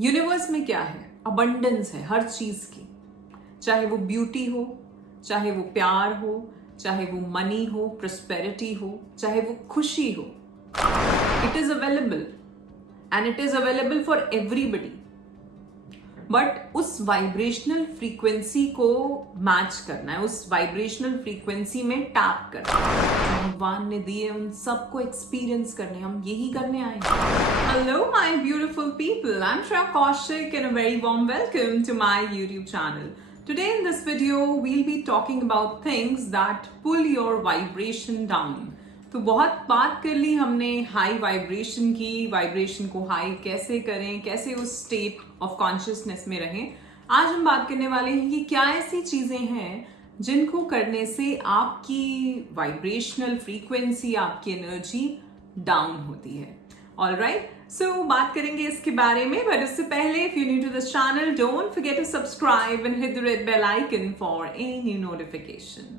Universe में क्या है? अबंडेंस है हर चीज की, चाहे वो ब्यूटी हो, चाहे वो प्यार हो, चाहे वो मनी हो, प्रोस्पेरिटी हो, चाहे वो खुशी हो। It is available and it is available for everybody. But उस वाइब्रेशनल फ्रीक्वेंसी को मैच करना है, उस वाइब्रेशनल फ्रीक्वेंसी में टैप करना है। भगवान ने दिए उन सबको एक्सपीरियंस करने, हम यही करने आए हैं। Hello my beautiful people, I am Shreya Kaushik and a very warm welcome to my YouTube channel. Today in this video we'll be talking about things that pull your vibration down. तो बहुत बात कर ली हमने हाई वाइब्रेशन की, vibration को high कैसे करें, कैसे उस स्टेट ऑफ कॉन्शियसनेस में रहें। आज हम बात करने वाले हैं कि क्या ऐसी चीजें हैं जिनको करने से आपकी वाइब्रेशनल फ्रीक्वेंसी, आपकी एनर्जी डाउन होती है। ऑलराइट, सो बात करेंगे इसके बारे में, बट उससे पहले if you new to this channel don't forget to subscribe and hit the red bell icon for any new notification.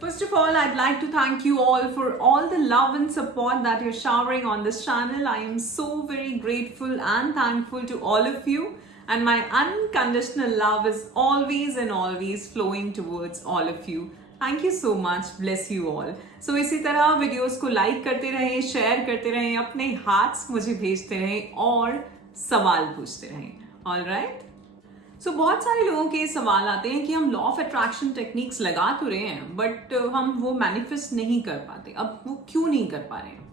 First of all, I'd like to thank you all for all the love and support that you're showering on this channel. I am so very grateful and thankful to all of you, and my unconditional love is always and always flowing towards all of you. Thank you so much. Bless you all. So इसी तरह videos को like करते रहें, share करते रहें, अपने हाथ्स मुझे भेजते रहें और सवाल पूछते रहें। All right? सो बहुत सारे लोगों के सवाल आते हैं कि हम लॉ ऑफ अट्रैक्शन टेक्निक्स लगा तो रहे हैं बट हम वो मैनिफेस्ट नहीं कर पाते। अब वो क्यों नहीं कर पा रहे हैं?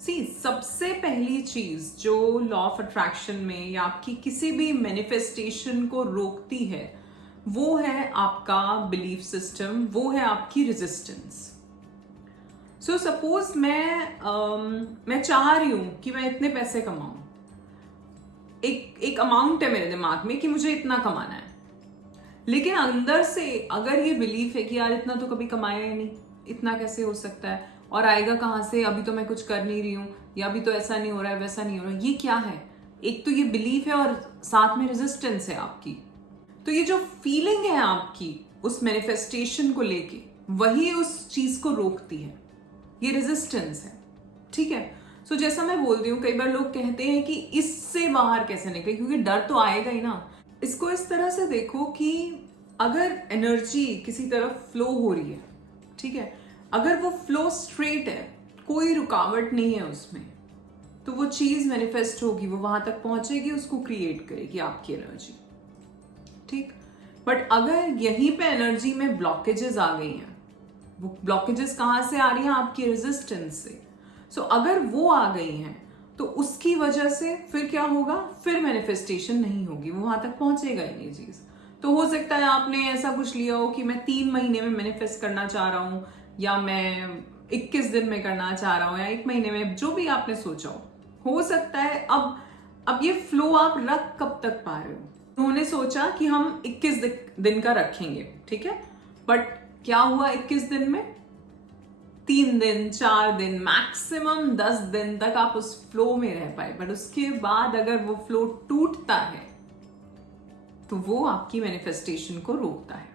सी, सबसे पहली चीज जो लॉ ऑफ अट्रैक्शन में या आपकी किसी भी मैनिफेस्टेशन को रोकती है वो है आपका बिलीफ सिस्टम, वो है आपकी रेजिस्टेंस। सो सपोज मैं चाह रही हूं कि मैं इतने पैसे कमाऊं, एक अमाउंट है मेरे दिमाग में कि मुझे इतना कमाना है, लेकिन अंदर से अगर ये बिलीफ है कि यार इतना तो कभी कमाया ही नहीं, इतना कैसे हो सकता है और आएगा कहाँ से, अभी तो मैं कुछ कर नहीं रही हूँ, या अभी तो ऐसा नहीं हो रहा है, वैसा नहीं हो रहा है, ये क्या है? एक तो ये बिलीफ है और साथ में रेजिस्टेंस है आपकी। तो ये जो फीलिंग है आपकी उस मैनिफेस्टेशन को लेके, वही उस चीज को रोकती है, ये रेजिस्टेंस है। ठीक है, सो जैसा मैं बोल रही हूँ, कई बार लोग कहते हैं कि इससे बाहर कैसे निकले, क्योंकि डर तो आएगा ही ना। इसको इस तरह से देखो कि अगर एनर्जी किसी तरफ फ्लो हो रही है, ठीक है, अगर वो फ्लो स्ट्रेट है, कोई रुकावट नहीं है उसमें, तो वो चीज मैनिफेस्ट होगी, वो वहां तक पहुंचेगी, उसको क्रिएट करेगी आपकी एनर्जी। ठीक, बट अगर यहीं पे एनर्जी में ब्लॉकेजेस आ गई हैं, वो ब्लॉकेजेस कहाँ से आ रही हैं? आपकी रेजिस्टेंस से। सो अगर वो आ गई हैं तो उसकी वजह से फिर क्या होगा? फिर मैनिफेस्टेशन नहीं होगी, वो वहां तक पहुंचेगा ही नहीं चीज। तो हो सकता है आपने ऐसा कुछ लिया हो कि मैं 3 महीने में मैनिफेस्ट करना चाह रहा हूं, या मैं 21 दिन में करना चाह रहा हूं, या 1 महीने में, जो भी आपने सोचा हो सकता है। अब ये फ्लो आप रख कब तक पा रहे हो? उन्होंने सोचा कि हम 21 दिन का रखेंगे, ठीक है, बट क्या हुआ 21 दिन में? 3 दिन, 4 दिन, मैक्सिमम 10 दिन तक आप उस फ्लो में रह पाए, बट उसके बाद अगर वो फ्लो टूटता है तो वो आपकी मैनिफेस्टेशन को रोकता है।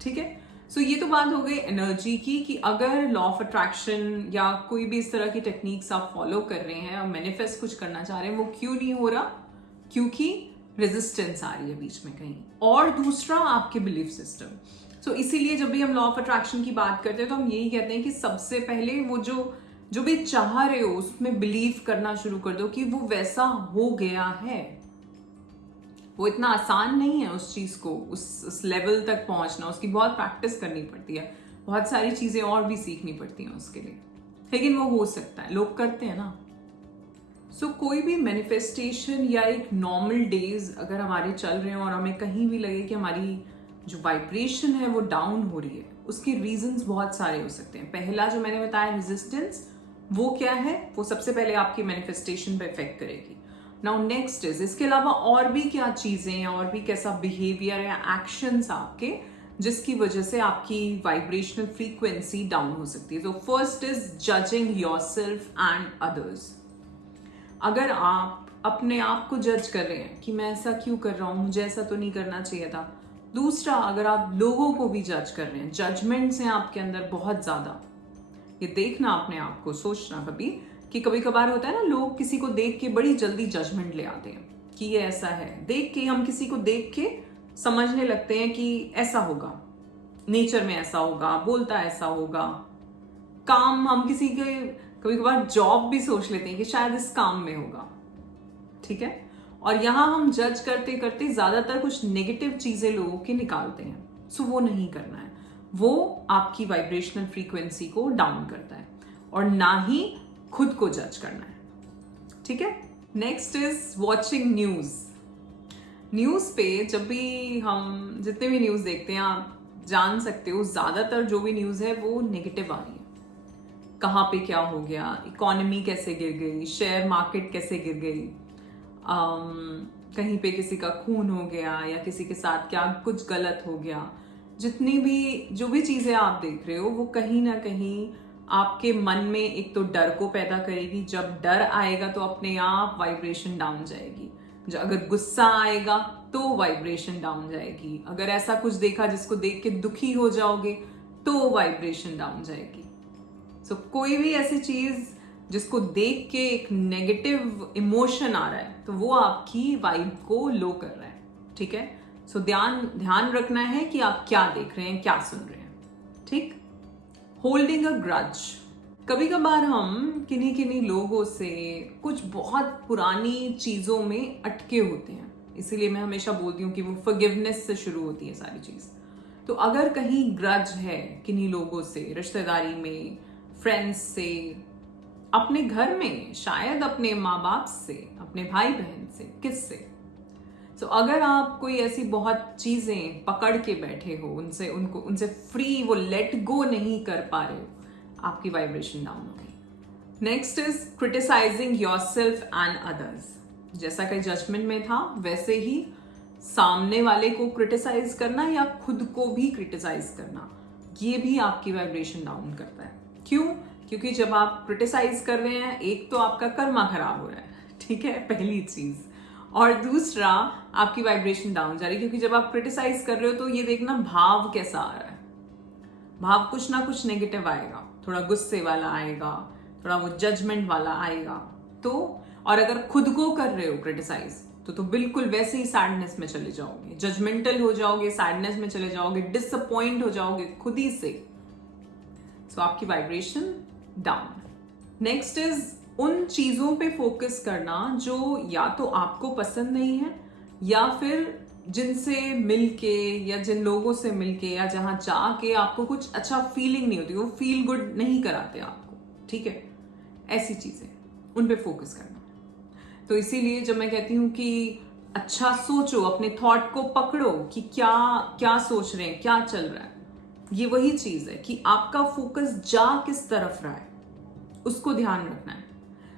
ठीक है, सो ये तो बात हो गई एनर्जी की, कि अगर लॉ ऑफ अट्रैक्शन या कोई भी इस तरह की टेक्निक्स आप फॉलो कर रहे हैं और मैनिफेस्ट कुछ करना चाह रहे हैं, वो क्यों नहीं हो रहा? क्योंकि रेजिस्टेंस आ रही है बीच में कहीं। और दूसरा, आपके बिलीफ सिस्टम। सो इसीलिए जब भी हम लॉ ऑफ अट्रैक्शन की बात करते हैं तो हम यही कहते हैं कि सबसे पहले वो जो भी चाह रहे हो उसमें बिलीव करना शुरू कर दो कि वो वैसा हो गया है। वो इतना आसान नहीं है उस चीज को, उस लेवल तक पहुंचना, उसकी बहुत प्रैक्टिस करनी पड़ती है, बहुत सारी चीजें और भी सीखनी पड़ती हैं उसके लिए, लेकिन वो हो सकता है, लोग करते हैं ना। सो कोई भी मैनिफेस्टेशन या एक नॉर्मल डेज अगर हमारे चल रहे हैं और हमें कहीं भी लगे कि हमारी जो वाइब्रेशन है वो डाउन हो रही है, उसके रीजंस बहुत सारे हो सकते हैं। पहला जो मैंने बताया, रेजिस्टेंस, वो क्या है? वो सबसे पहले आपकी मैनिफेस्टेशन पे इफेक्ट करेगी। नाउ नेक्स्ट इज, इसके अलावा और भी क्या चीजें हैं, और भी कैसा बिहेवियर या एक्शंस आपके जिसकी वजह से आपकी वाइब्रेशनल फ्रीक्वेंसी डाउन हो सकती है। तो first is judging yourself and others. अगर आप अपने आप को जज कर रहे हैं कि मैं ऐसा क्यों कर रहा हूं, मुझे ऐसा तो नहीं करना चाहिए था। दूसरा, अगर आप लोगों को भी जज कर रहे हैं, जजमेंट्स हैं आपके अंदर बहुत ज्यादा, ये देखना अपने आप को, सोचना कभी कि कभी कभार होता है ना, लोग किसी को देख के बड़ी जल्दी जजमेंट ले आते हैं कि ये ऐसा है। देख के हम किसी को देख के समझने लगते हैं कि ऐसा होगा, नेचर में ऐसा होगा, बोलता ऐसा होगा। काम हम किसी के कभी कभार जॉब भी सोच लेते हैं कि शायद इस काम में होगा, ठीक है। और यहां हम जज करते करते ज्यादातर कुछ नेगेटिव चीजें लोगों की निकालते हैं। सो वो नहीं करना है, वो आपकी वाइब्रेशनल फ्रीक्वेंसी को डाउन करता है, और ना ही खुद को जज करना है, ठीक है। Next is watching news. News पे जब भी हम जितने भी न्यूज देखते हैं, आप जान सकते हो ज्यादातर जो भी न्यूज है वो नेगेटिव आ रही है। कहाँ पे क्या हो गया, इकोनॉमी कैसे गिर गई, शेयर मार्केट कैसे गिर गई, कहीं पे किसी का खून हो गया या किसी के साथ क्या कुछ गलत हो गया। जितनी भी जो भी चीजें आप देख रहे हो वो कहीं ना कहीं आपके मन में एक तो डर को पैदा करेगी। जब डर आएगा तो अपने आप वाइब्रेशन डाउन जाएगी। अगर गुस्सा आएगा तो वाइब्रेशन डाउन जाएगी। अगर ऐसा कुछ देखा जिसको देख के दुखी हो जाओगे तो वाइब्रेशन डाउन जाएगी। सो कोई भी ऐसी चीज जिसको देख के एक नेगेटिव इमोशन आ रहा है तो वो आपकी वाइब को लो कर रहा है, ठीक है। सो ध्यान रखना है कि आप क्या देख रहे हैं, क्या सुन रहे हैं, ठीक। Holding a grudge. कभी कभार हम किन्हीं किन्हीं लोगों से कुछ बहुत पुरानी चीजों में अटके होते हैं, इसीलिए मैं हमेशा बोलती हूँ कि वो फॉरगिवनेस से शुरू होती है सारी चीज। तो अगर कहीं ग्रज है किन्हीं लोगों से, रिश्तेदारी में, फ्रेंड्स से, अपने घर में, शायद अपने माँ बाप से, अपने भाई बहन से, किससे, तो अगर आप कोई ऐसी बहुत चीजें पकड़ के बैठे हो, उनसे फ्री वो लेट गो नहीं कर पा रहे हो, आपकी वाइब्रेशन डाउन होगी। Next is criticising yourself and others. जैसा कि जजमेंट में था वैसे ही सामने वाले को क्रिटिसाइज करना या खुद को भी क्रिटिसाइज करना, ये भी आपकी वाइब्रेशन डाउन करता है। क्यों? क्योंकि जब आप क्रिटिसाइज कर रहे हैं, एक तो आपका कर्मा खराब हो रहा है, ठीक है, पहली चीज, और दूसरा आपकी वाइब्रेशन डाउन जा रही है। क्योंकि जब आप क्रिटिसाइज कर रहे हो तो ये देखना भाव कैसा आ रहा है। भाव कुछ ना कुछ नेगेटिव आएगा, थोड़ा गुस्से वाला आएगा, थोड़ा वो जजमेंट वाला आएगा। तो और अगर खुद को कर रहे हो क्रिटिसाइज तो बिल्कुल वैसे ही सैडनेस में चले जाओगे, जजमेंटल हो जाओगे, सैडनेस में चले जाओगे, डिसअपॉइंट हो जाओगे खुद ही से। सो आपकी वाइब्रेशन डाउन। नेक्स्ट इज उन चीजों पे फोकस करना जो या तो आपको पसंद नहीं है, या फिर जिनसे मिलके या जिन लोगों से मिलके या जहां जाके आपको कुछ अच्छा फीलिंग नहीं होती, वो फील गुड नहीं कराते आपको, ठीक है। ऐसी चीजें उन पे फोकस करना। तो इसीलिए जब मैं कहती हूं कि अच्छा सोचो, अपने थॉट को पकड़ो कि क्या क्या सोच रहे हैं, क्या चल रहा है, ये वही चीज है कि आपका फोकस जा किस तरफ रहा है, उसको ध्यान रखना है।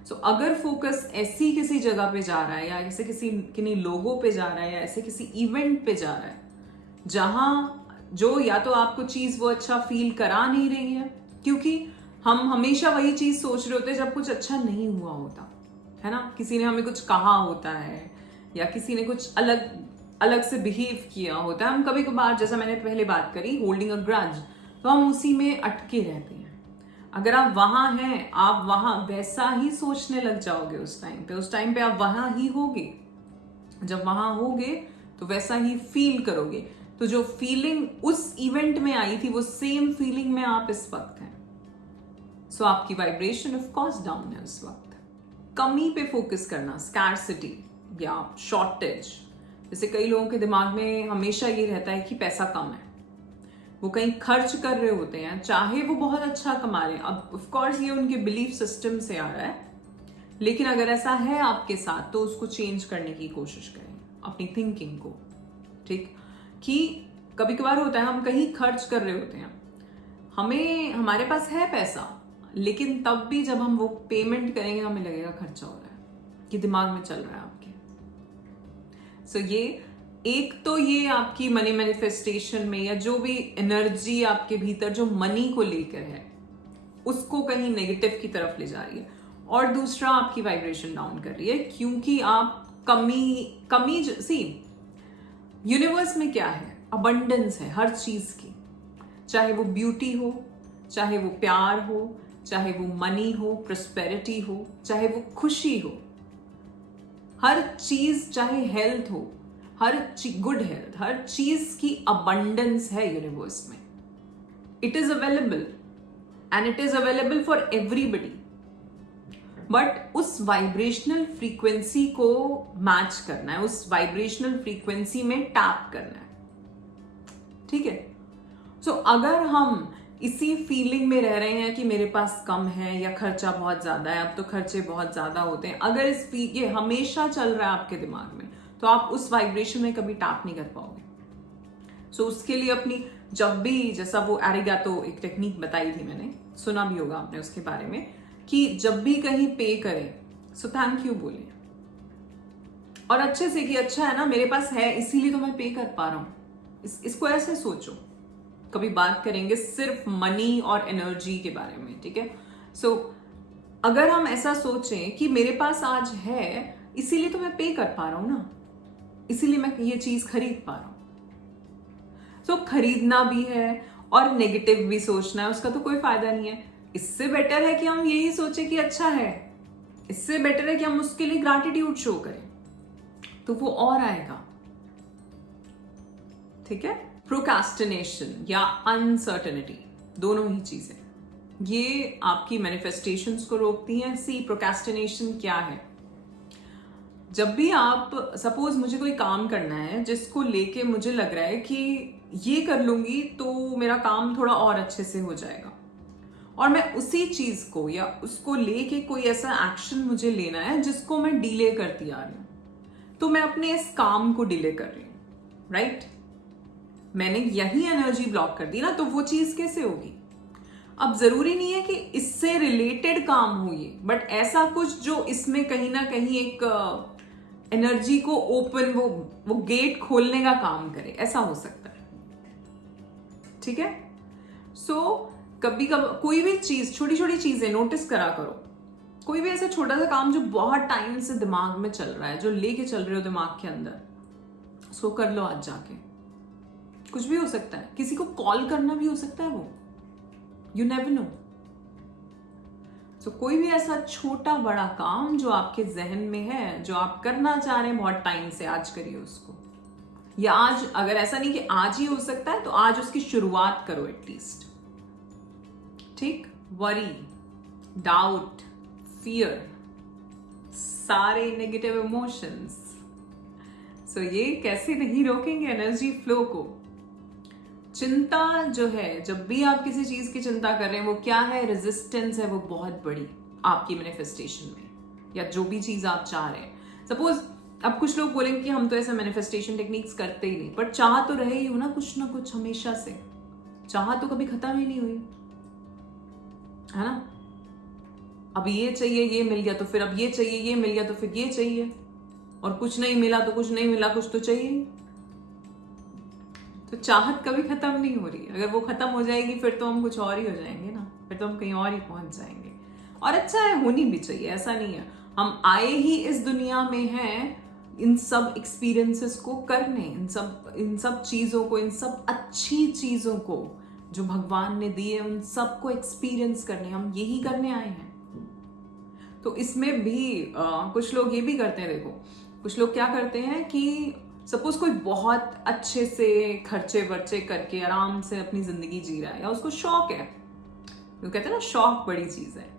सो अगर फोकस ऐसी किसी जगह पे जा रहा है, या ऐसे किन्हीं लोगों पे जा रहा है, या ऐसे किसी इवेंट पे जा रहा है जहां जो या तो आपको चीज वो अच्छा फील करा नहीं रही है, क्योंकि हम हमेशा वही चीज सोच रहे होते हैं जब कुछ अच्छा नहीं हुआ होता है ना। किसी ने हमें कुछ कहा होता है या किसी ने कुछ अलग अलग से बिहेव किया होता है। हम कभी कभार, जैसा मैंने पहले बात करी, होल्डिंग अ ग्रज, तो हम उसी में अटके रहते हैं। अगर आप वहां हैं, आप वहां वैसा ही सोचने लग जाओगे उस टाइम पे आप वहां ही होगे। जब वहां होगे तो वैसा ही फील करोगे। तो जो फीलिंग उस इवेंट में आई थी वो सेम फीलिंग में आप इस वक्त हैं। सो आपकी वाइब्रेशन ऑफ कोर्स डाउन है उस वक्त। कमी पे फोकस करना, स्कैर्सिटी या शॉर्टेज। जैसे कई लोगों के दिमाग में हमेशा ये रहता है कि पैसा कम है, वो कहीं खर्च कर रहे होते हैं, चाहे वो बहुत अच्छा कमा रहे हैं। अब ऑफ कोर्स ये उनके बिलीफ सिस्टम से आ रहा है, लेकिन अगर ऐसा है आपके साथ तो उसको चेंज करने की कोशिश करें, अपनी थिंकिंग को, ठीक। कि कभी कभार होता है हम कहीं खर्च कर रहे होते हैं, हमारे पास है पैसा, लेकिन तब भी जब हम वो पेमेंट करेंगे हमें लगेगा खर्चा हो रहा है, कि दिमाग में चल रहा है आपके। सो ये एक तो ये आपकी मनी मैनिफेस्टेशन में, या जो भी एनर्जी आपके भीतर जो मनी को लेकर है उसको कहीं नेगेटिव की तरफ ले जा रही है, और दूसरा आपकी वाइब्रेशन डाउन कर रही है, क्योंकि आप कमी सी यूनिवर्स में क्या है, अबंडेंस है हर चीज की, चाहे वो ब्यूटी हो, चाहे वो प्यार हो, चाहे वो मनी हो, प्रोस्पेरिटी हो, चाहे वो खुशी हो, हर चीज, चाहे हेल्थ हो, गुड हेल्थ, हर चीज की अबंडेंस है यूनिवर्स में. It is available and it is available for everybody. But उस वाइब्रेशनल फ्रीक्वेंसी को मैच करना है, उस वाइब्रेशनल फ्रीक्वेंसी में टैप करना है. ठीक है. सो अगर हम इसी फीलिंग में रह रहे हैं कि मेरे पास कम है या खर्चा बहुत ज्यादा है, अब तो खर्चे बहुत ज्यादा होते हैं, अगर ये हमेशा चल रहा है आपके दिमाग में, तो आप उस वाइब्रेशन में कभी टैप नहीं कर पाओगे. सो उसके लिए अपनी, जब भी, जैसा वो एरिगातो एक टेक्निक बताई थी मैंने, सुना भी होगा आपने उसके बारे में, कि जब भी कहीं पे करें सो थैंक यू बोलिए, और अच्छे से, कि अच्छा है ना, मेरे पास है इसीलिए तो मैं पे कर पा रहा हूं. इसको ऐसे सोचो. कभी बात करेंगे सिर्फ मनी और एनर्जी के बारे में. ठीक है. सो अगर हम ऐसा सोचें कि मेरे पास आज है इसीलिए तो मैं पे कर पा रहा हूं ना, इसीलिए मैं ये चीज खरीद पा रहा हूं. सो खरीदना भी है और नेगेटिव भी सोचना है, उसका तो कोई फायदा नहीं है. इससे बेटर है कि हम यही सोचें कि अच्छा है. इससे बेटर है कि हम उसके लिए ग्रैटिट्यूड शो करें, तो वो और आएगा. ठीक है. प्रोक्रास्टिनेशन या अनसर्टेनिटी, दोनों ही चीजें ये आपकी मैनिफेस्टेशंस को रोकती हैं. सी, प्रोक्रास्टिनेशन क्या है? जब भी आप, सपोज मुझे कोई काम करना है जिसको लेके मुझे लग रहा है कि ये कर लूंगी तो मेरा काम थोड़ा और अच्छे से हो जाएगा, और मैं उसी चीज को या उसको लेके कोई ऐसा एक्शन मुझे लेना है जिसको मैं डिले करती आ रही हूं, तो मैं अपने इस काम को डिले कर रही हूं. राइट. मैंने यही एनर्जी ब्लॉक कर दी ना, तो वो चीज कैसे होगी? अब जरूरी नहीं है कि इससे रिलेटेड काम हो ये, बट ऐसा कुछ जो इसमें कहीं ना कहीं एक एनर्जी को ओपन, वो गेट खोलने का काम करे, ऐसा हो सकता है. ठीक है. सो कभी कभी कोई भी चीज, छोटी छोटी चीजें नोटिस करा करो. कोई भी ऐसा छोटा सा काम जो बहुत टाइम से दिमाग में चल रहा है, जो लेके चल रहे हो दिमाग के अंदर, सो कर लो आज जाके. कुछ भी हो सकता है, किसी को कॉल करना भी हो सकता है, वो यू नेवर नो. सो कोई भी ऐसा छोटा बड़ा काम जो आपके जहन में है, जो आप करना चाह रहे हैं बहुत टाइम से, आज करिए उसको. या आज, अगर ऐसा नहीं कि आज ही हो सकता है, तो आज उसकी शुरुआत करो एटलीस्ट. ठीक. वरी, डाउट, फियर, सारे नेगेटिव इमोशंस, सो ये कैसे नहीं रोकेंगे एनर्जी फ्लो को. चिंता जो है, जब भी आप किसी चीज की चिंता कर रहे हैं, वो क्या है? रेजिस्टेंस है वो बहुत बड़ी आपकी मैनिफेस्टेशन में, या जो भी चीज आप चाह रहे हैं. सपोज अब कुछ लोग बोलेंगे कि हम तो ऐसा मैनिफेस्टेशन टेक्निक्स करते ही नहीं, पर चाह तो रहे ही हो ना कुछ हमेशा से. चाह तो कभी खत्म ही नहीं हुई, है ना? अब ये चाहिए, ये मिल गया, तो फिर अब ये चाहिए, ये मिल गया, तो फिर ये चाहिए, और कुछ नहीं मिला तो कुछ नहीं मिला, कुछ तो चाहिए. तो चाहत कभी खत्म नहीं हो रही. अगर वो खत्म हो जाएगी फिर तो हम कुछ और ही हो जाएंगे ना, फिर तो हम कहीं और ही पहुंच जाएंगे. और अच्छा है, होनी भी चाहिए, ऐसा नहीं है. हम आए ही इस दुनिया में हैं इन सब एक्सपीरियंसेस को करने, इन सब चीजों को, इन सब अच्छी चीजों को जो भगवान ने दी है, उन सबको एक्सपीरियंस करने. हम यही करने आए हैं. तो इसमें भी कुछ लोग ये भी करते हैं. देखो, कुछ लोग क्या करते हैं कि सपोज कोई बहुत अच्छे से खर्चे वर्चे करके आराम से अपनी जिंदगी जी रहा है, या उसको शौक है, वो कहते हैं ना शौक बड़ी चीज है.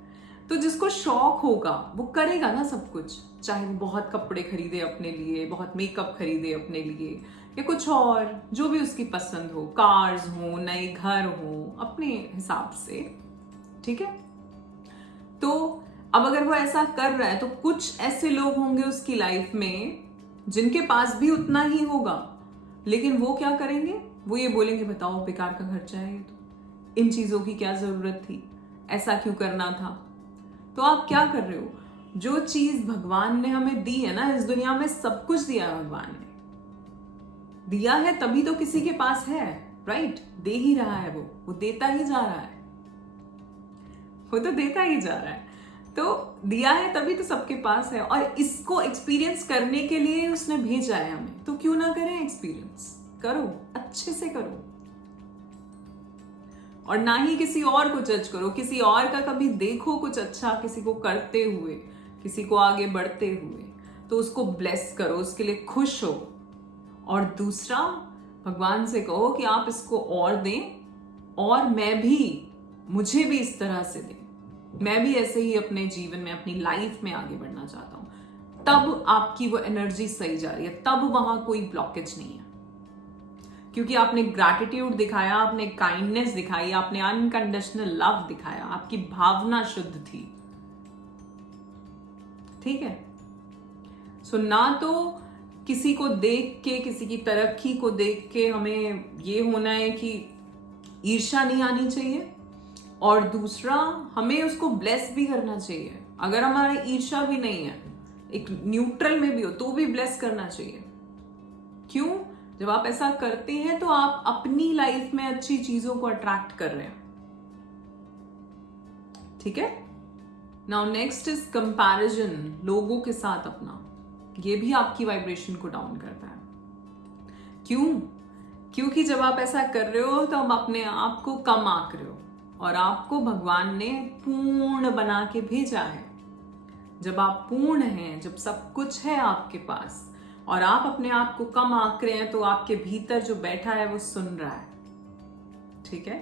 तो जिसको शौक होगा वो करेगा ना सब कुछ, चाहे वो बहुत कपड़े खरीदे अपने लिए, बहुत मेकअप खरीदे अपने लिए, या कुछ और जो भी उसकी पसंद हो, कार्स हो, नए घर हो, अपने हिसाब से. ठीक है. तो अब अगर वो ऐसा कर रहा है, तो कुछ ऐसे लोग होंगे उसकी लाइफ में जिनके पास भी उतना ही होगा, लेकिन वो क्या करेंगे? वो ये बोलेंगे, बताओ बेकार का खर्चा है ये, तो इन चीजों की क्या जरूरत थी, ऐसा क्यों करना था. तो आप क्या कर रहे हो? जो चीज भगवान ने हमें दी है ना, इस दुनिया में सब कुछ दिया है भगवान ने. दिया है तभी तो किसी के पास है. राइट. दे ही रहा है, वो देता ही जा रहा है, वो तो देता ही जा रहा है. तो दिया है तभी तो सबके पास है, और इसको एक्सपीरियंस करने के लिए उसने भेजा है हमें, तो क्यों ना करें एक्सपीरियंस. करो, अच्छे से करो. और ना ही किसी और को जज करो। किसी और का कभी देखो कुछ अच्छा किसी को करते हुए, किसी को आगे बढ़ते हुए, तो उसको ब्लेस करो, उसके लिए खुश हो। और दूसरा, भगवान से कहो कि आप इसको और दें और मुझे भी इस तरह से दें, मैं भी ऐसे ही अपने जीवन में, अपनी लाइफ में आगे बढ़ना चाहता हूं। तब आपकी वो एनर्जी सही जा रही है, तब वहां कोई ब्लॉकेज नहीं है, क्योंकि आपने ग्रैटिट्यूड दिखाया, आपने काइंडनेस दिखाई, आपने अनकंडीशनल लव दिखाया, आपकी भावना शुद्ध थी। ठीक है? सो ना तो किसी को देख के, किसी की तरक्की को देख के हमें ये होना है कि ईर्ष्या नहीं आनी चाहिए, और दूसरा हमें उसको ब्लेस भी करना चाहिए। अगर हमारा ईर्ष्या भी नहीं है, एक न्यूट्रल में भी हो, तो भी ब्लेस करना चाहिए। क्यों? जब आप ऐसा करते हैं तो आप अपनी लाइफ में अच्छी चीजों को अट्रैक्ट कर रहे हैं। ठीक है? नाउ नेक्स्ट इज कंपैरिजन, लोगों के साथ अपना। ये भी आपकी वाइब्रेशन को डाउन करता है। क्यों? क्योंकि जब आप ऐसा कर रहे हो तो आप अपने आप को कम आंक रहे हो, और आपको भगवान ने पूर्ण बना के भेजा है। जब आप पूर्ण हैं, जब सब कुछ है आपके पास, और आप अपने आप को कम आंक रहे हैं, तो आपके भीतर जो बैठा है वो सुन रहा है। ठीक है?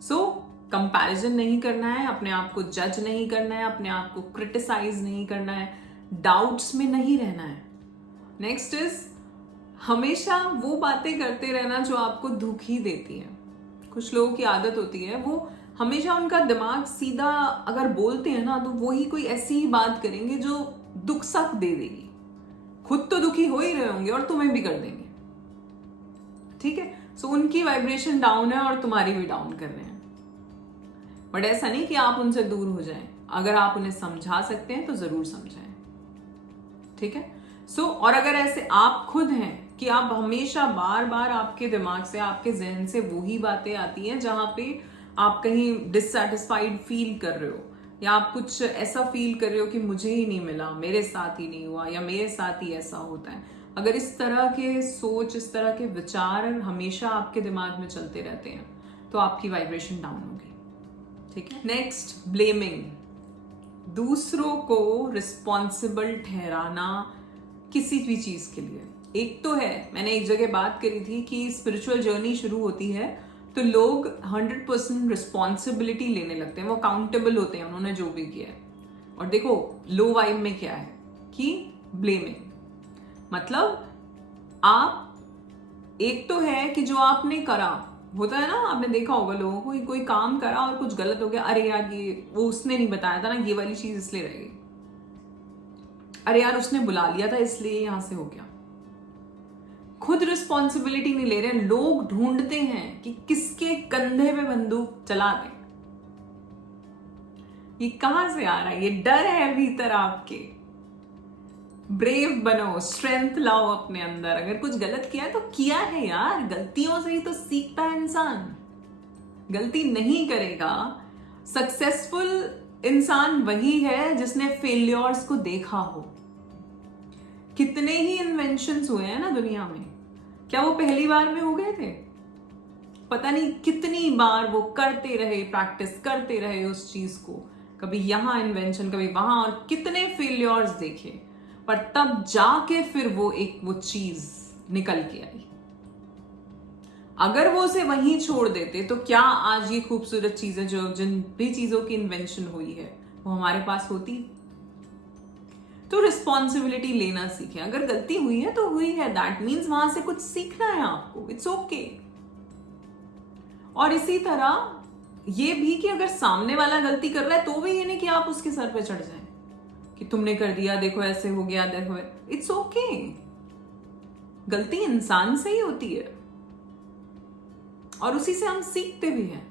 सो कंपैरिजन नहीं करना है, अपने आप को जज नहीं करना है, अपने आप को क्रिटिसाइज नहीं करना है, डाउट्स में नहीं रहना है। नेक्स्ट इज हमेशा वो बातें करते रहना जो आपको दुखी देती है। कुछ लोगों की आदत होती है, वो हमेशा उनका दिमाग सीधा अगर बोलते हैं ना, तो वही कोई ऐसी ही बात करेंगे जो दुख सक दे देगी। खुद तो दुखी हो ही रहे होंगे और तुम्हें भी कर देंगे। ठीक है? सो उनकी वाइब्रेशन डाउन है और तुम्हारी भी डाउन कर रहे हैं। बट ऐसा नहीं कि आप उनसे दूर हो जाएं। अगर आप उन्हें समझा सकते हैं तो जरूर समझाएं। ठीक है? सो और अगर ऐसे आप खुद हैं कि आप हमेशा बार बार आपके दिमाग से, आपके जहन से वही बातें आती हैं जहां पे आप कहीं डिससैटिस्फाइड फील कर रहे हो, या आप कुछ ऐसा फील कर रहे हो कि मुझे ही नहीं मिला, मेरे साथ ही नहीं हुआ, या मेरे साथ ही ऐसा होता है। अगर इस तरह के सोच, इस तरह के विचार हमेशा आपके दिमाग में चलते रहते हैं, तो आपकी वाइब्रेशन डाउन होगी। ठीक है? Next, blaming. दूसरों को रिस्पॉन्सिबल ठहराना किसी भी चीज के लिए। एक तो है, मैंने एक जगह बात करी थी कि स्पिरिचुअल जर्नी शुरू होती है तो लोग 100% रिस्पॉन्सिबिलिटी लेने लगते हैं, वो अकाउंटेबल होते हैं उन्होंने जो भी किया है। और देखो लो वाइब में क्या है कि ब्लेमिंग, मतलब आप, एक तो है कि जो आपने करा, होता है ना, आपने देखा होगा लोगों को, कोई काम करा और कुछ गलत हो गया, अरे यार ये वो उसने नहीं बताया था ना, ये वाली चीज इसलिए रह गई, अरे यार उसने बुला लिया था इसलिए यहां से हो गया। खुद रिस्पॉन्सिबिलिटी नहीं ले रहे, लोग ढूंढते हैं कि किसके कंधे पे बंदूक चला दें। ये कहां से आ रहा है? ये डर है भीतर आपके। ब्रेव बनो, स्ट्रेंथ लाओ अपने अंदर। अगर कुछ गलत किया है तो किया है यार, गलतियों से ही तो सीखता है इंसान। गलती नहीं करेगा। सक्सेसफुल इंसान वही है जिसने फेलियर्स को देखा हो। कितने ही इन्वेंशंस हुए हैं ना दुनिया में, क्या वो पहली बार में हो गए थे? पता नहीं कितनी बार वो करते रहे, प्रैक्टिस करते रहे उस चीज को, कभी यहां इन्वेंशन, कभी वहां, और कितने फेलियर्स देखे, पर तब जाके फिर वो चीज निकल के आई। अगर वो उसे वहीं छोड़ देते तो क्या आज ये खूबसूरत चीजें, जो जिन भी चीजों की इन्वेंशन हुई है, वो हमारे पास होती? तो रिस्पॉन्सिबिलिटी लेना सीखें। अगर गलती हुई है तो हुई है, दैट मीन्स वहां से कुछ सीखना है आपको, इट्स ओके। और इसी तरह ये भी कि अगर सामने वाला गलती कर रहा है तो भी ये नहीं कि आप उसके सर पे चढ़ जाएं कि तुमने कर दिया, देखो ऐसे हो गया, देखो, इट्स ओके। गलती इंसान से ही होती है और उसी से हम सीखते भी हैं।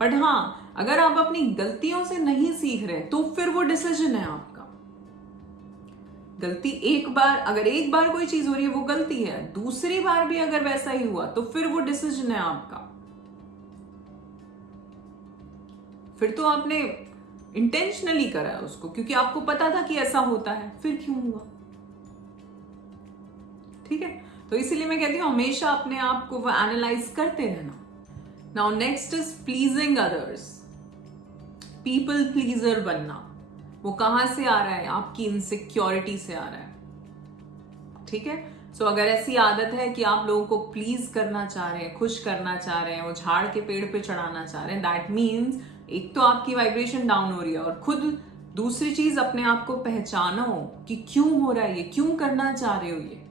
बट हाँ, अगर आप अपनी गलतियों से नहीं सीख रहे तो फिर वो डिसीजन है आपका। गलती अगर एक बार कोई चीज हो रही है वो गलती है, दूसरी बार भी अगर वैसा ही हुआ तो फिर वो डिसीजन है आपका। फिर तो आपने इंटेंशनली करा है उसको, क्योंकि आपको पता था कि ऐसा होता है, फिर क्यों हुआ? ठीक है? तो इसीलिए मैं कहती हूं हमेशा अपने आप को वो एनालाइज करते रहना now next is pleasing others, people pleaser बनना। वो कहां से आ रहा है? आपकी इनसिक्योरिटी से आ रहा है, ठीक है। सो अगर ऐसी आदत है कि आप लोगों को प्लीज करना चाह रहे हैं, खुश करना चाह रहे हैं, वो झाड़ के पेड़ पे चढ़ाना चाह रहे हैं, दैट मीन्स एक तो आपकी वाइब्रेशन डाउन हो रही है, और खुद दूसरी चीज अपने आप को पहचानो कि क्यों हो रहा है ये, क्यों करना चाह रहे हो ये,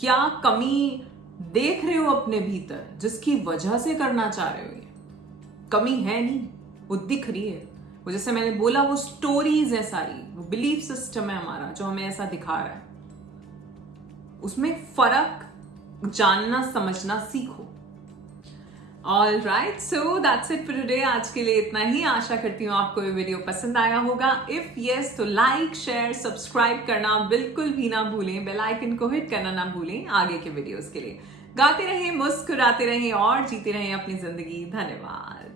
क्या कमी देख रहे हो अपने भीतर जिसकी वजह से करना चाह रहे हो ये। कमी है नहीं, वो दिख रही है। वो जैसे मैंने बोला, वो स्टोरीज है सारी, वो बिलीफ सिस्टम है हमारा जो हमें ऐसा दिखा रहा है। उसमें फर्क जानना समझना सीखो। All right, so that's it for today. आज के लिए इतना ही। आशा करती हूँ आपको ये वीडियो पसंद आया होगा। इफ यस तो लाइक शेयर सब्सक्राइब करना बिल्कुल भी ना भूलें, बेल आइकन को हिट करना ना भूलें आगे के वीडियोस के लिए। गाते रहें, मुस्कुराते रहें और जीते रहें अपनी जिंदगी। धन्यवाद।